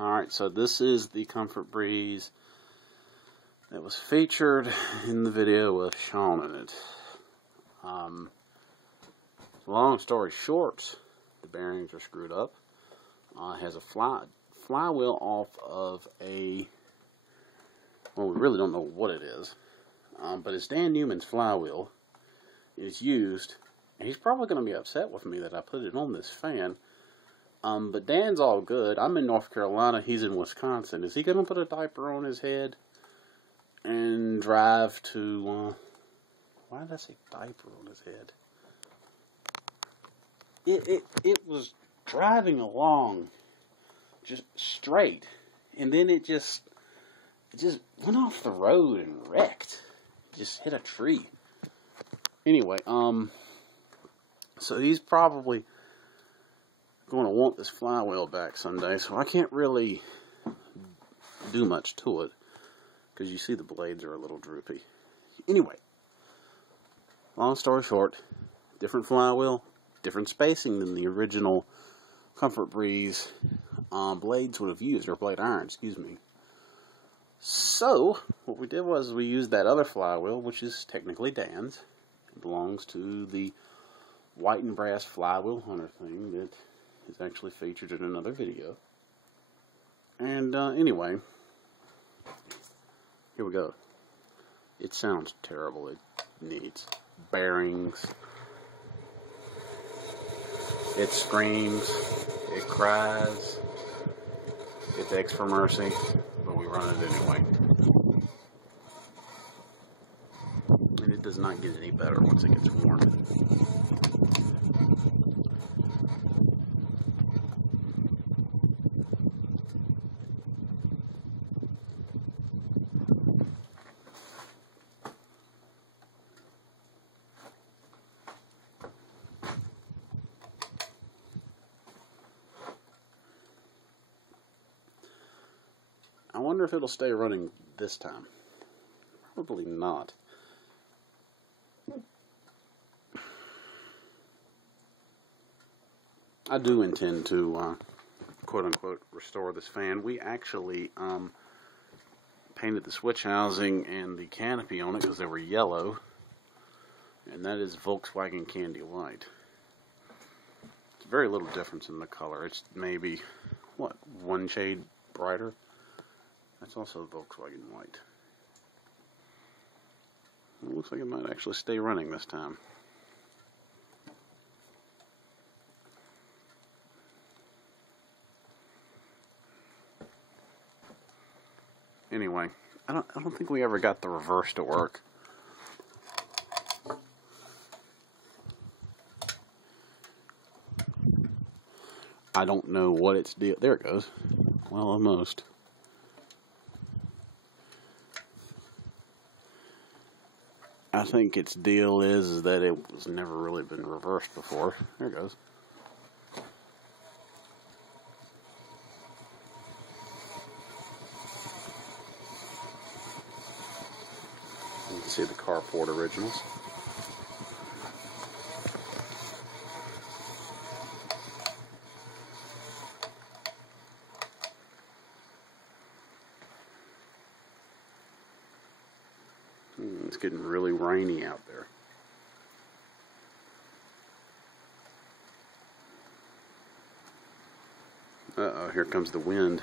Alright, so this is the Comfort Breeze that was featured in the video with Sean in it. Long story short, the bearings are screwed up. It has a flywheel off of a, well, we really don't know what it is, but it's Dan Newman's flywheel. It's used, and he's probably going to be upset with me that I put it on this fan. But Dan's all good. I'm in North Carolina. He's in Wisconsin. Is he going to put a diaper on his head and drive to, why did I say diaper on his head? It was driving along just straight, and then it just went off the road and wrecked. Just hit a tree. Anyway, so he's probably going to want this flywheel back someday, so I can't really do much to it because you see the blades are a little droopy. Anyway, long story short, different flywheel, different spacing than the original Comfort Breeze blades would have used, or blade iron, excuse me. So what we did was we used that other flywheel, which is technically Dan's. It belongs to the white and brass flywheel hunter thing that is actually featured in another video. And anyway, here we go. It sounds terrible. It needs bearings. It screams. It cries. It begs for mercy, but we run it anyway. And it does not get any better once it gets warm. I wonder if it'll stay running this time. Probably not. I do intend to, quote-unquote, restore this fan. We actually painted the switch housing and the canopy on it because they were yellow. And that is Volkswagen Candy White. It's very little difference in the color. It's maybe, what, one shade brighter? That's also Volkswagen White. It looks like it might actually stay running this time. Anyway, I don't think we ever got the reverse to work. I don't know what its deal. There it goes. Well, almost. I think its deal is that it was never really been reversed before. There it goes. You can see the carport originals. It's getting really rainy out there. Uh-oh, here comes the wind.